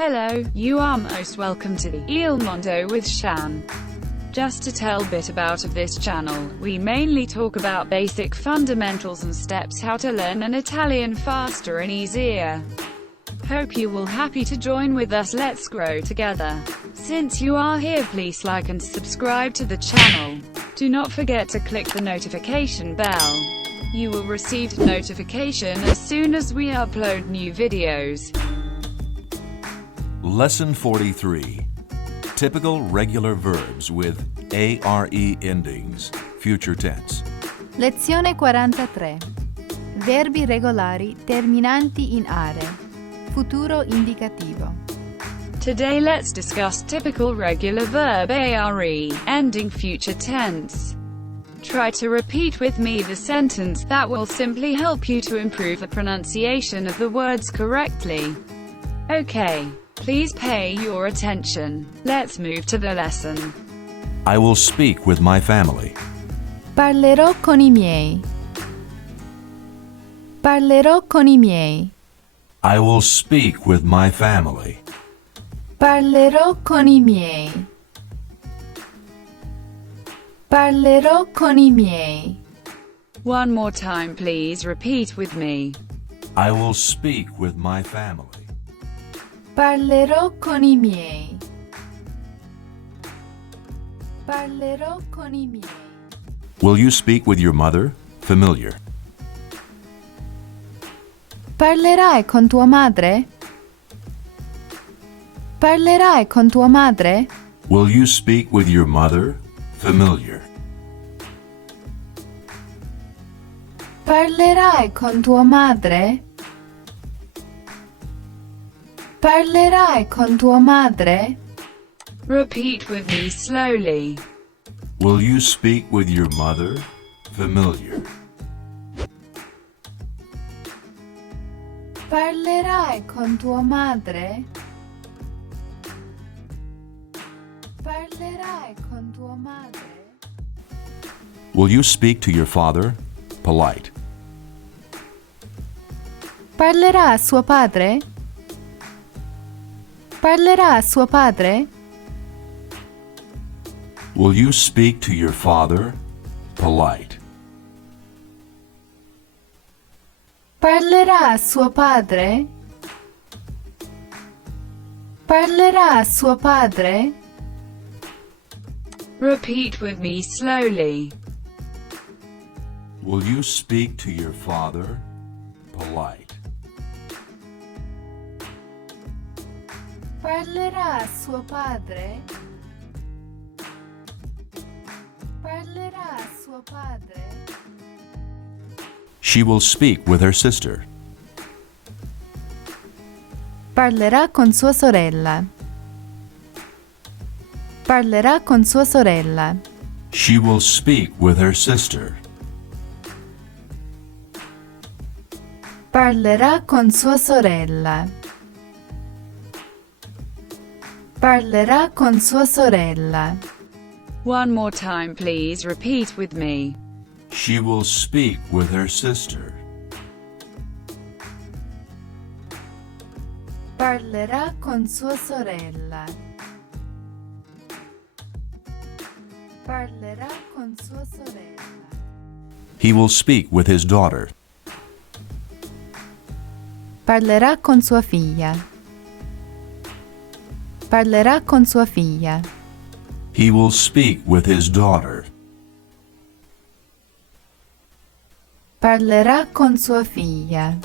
Hello, you are most welcome to the Il Mondo with Shan. Just to tell a bit about this channel, we mainly talk about basic fundamentals and steps how to learn an Italian faster and easier. Hope you will happy to join with us, let's grow together. Since you are here, please like and subscribe to the channel. Do not forget to click the notification bell. You will receive notification as soon as we upload new videos. Lesson 43. Typical regular verbs with ARE endings, future tense. Lezione 43. Verbi regolari terminanti in are. Futuro indicativo. Today let's discuss typical regular verb ARE, ending future tense. Try to repeat with me the sentence, that will simply help you to improve the pronunciation of the words correctly. Okay, please pay your attention. Let's move to the lesson. I will speak with my family. Parlerò con I miei. Parlerò con I miei. I will speak with my family. Parlerò con I miei. Parlerò con I miei. One more time, please repeat with me. I will speak with my family. Parlerò con I miei. Parlerò con I miei. Will you speak with your mother? Familiar. Parlerai con tua madre? Parlerai con tua madre? Will you speak with your mother? Familiar. Parlerai con tua madre? Parlerai con tua madre? Repeat with me slowly. Will you speak with your mother? Familiar. Parlerai con tua madre? Parlerai con tua madre? Will you speak to your father? Polite. Parlerà a suo padre? Parlerà a suo padre? Will you speak to your father? Polite. Parlerà a suo padre? Parlerà a suo padre? Repeat with me slowly. Will you speak to your father? Polite. Parlerà a suo padre? Parlerà a suo padre? She will speak with her sister. Parlerà con sua sorella. Parlerà con sua sorella. She will speak with her sister. Parlerà con sua sorella. Parlerà con sua sorella. One more time, please repeat with me. She will speak with her sister. Parlerà con sua sorella. Parlerà con sua sorella. He will speak with his daughter. Parlerà con sua figlia. Parlerà con sua figlia. He will speak with his daughter. Parlerà con sua figlia.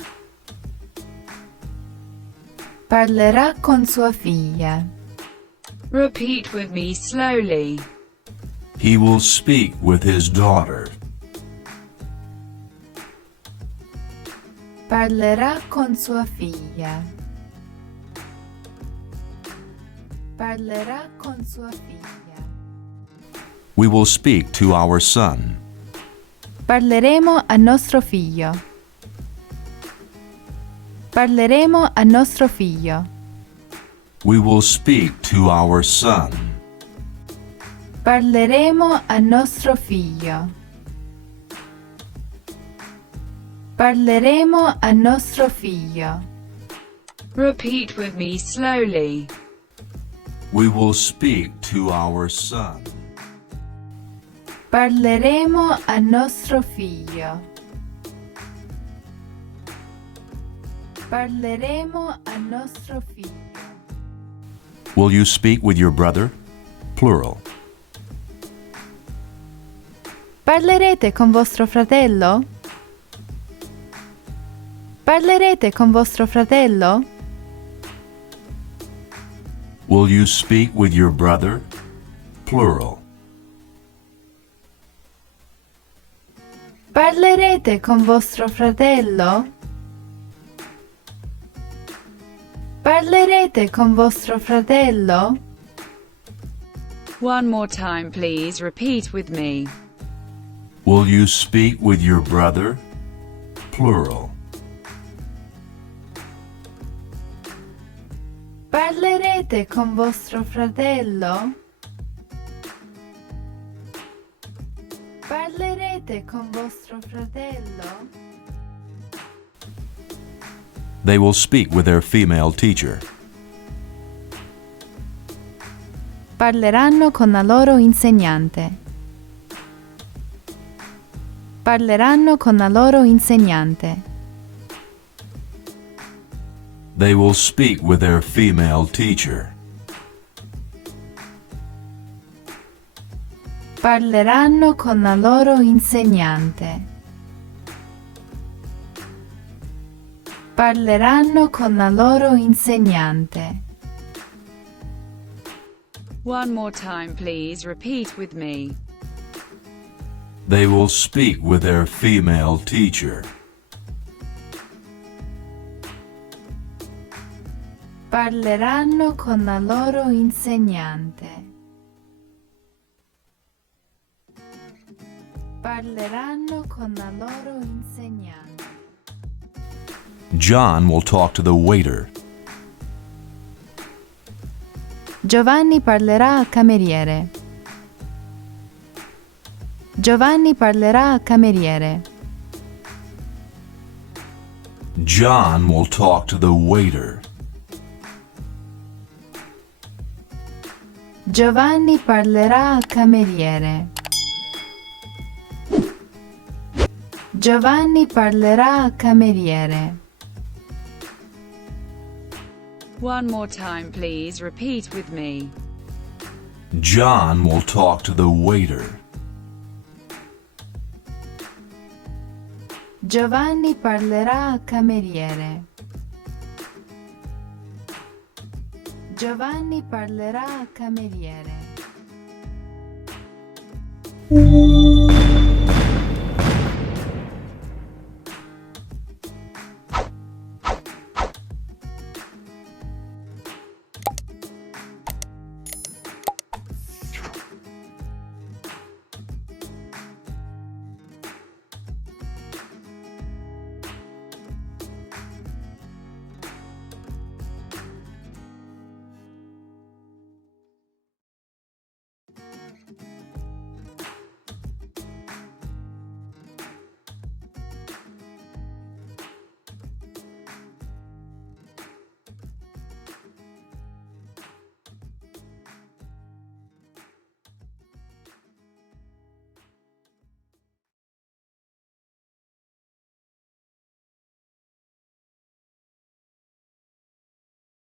Parlerà con sua figlia. Repeat with me slowly. He will speak with his daughter. Parlerà con sua figlia. Parlerà con sua figlia. We will speak to our son. Parleremo a nostro figlio. Parleremo a nostro figlio. We will speak to our son. Parleremo a nostro figlio. Parleremo a nostro figlio. Repeat with me slowly. We will speak to our son. Parleremo a nostro figlio. Parleremo a nostro figlio. Will you speak with your brother? Plural. Parlerete con vostro fratello? Parlerete con vostro fratello? Will you speak with your brother? Plural. Parlerete con vostro fratello? Parlerete con vostro fratello? One more time, please repeat with me. Will you speak with your brother? Plural. Parlerete con vostro fratello? Parlerete con vostro fratello? They will speak with their female teacher. Parleranno con la loro insegnante. Parleranno con la loro insegnante. They will speak with their female teacher. Parleranno con la loro insegnante. Parleranno con la loro insegnante. One more time, please repeat with me. They will speak with their female teacher. Parleranno con la loro insegnante. Parleranno con la loro insegnante. John will talk to the waiter. Giovanni parlerà al cameriere. Giovanni parlerà al cameriere. John will talk to the waiter. Giovanni parlerà al cameriere. Giovanni parlerà al cameriere. One more time, please repeat with me. John will talk to the waiter. Giovanni parlerà al cameriere. Giovanni parlerà al cameriere.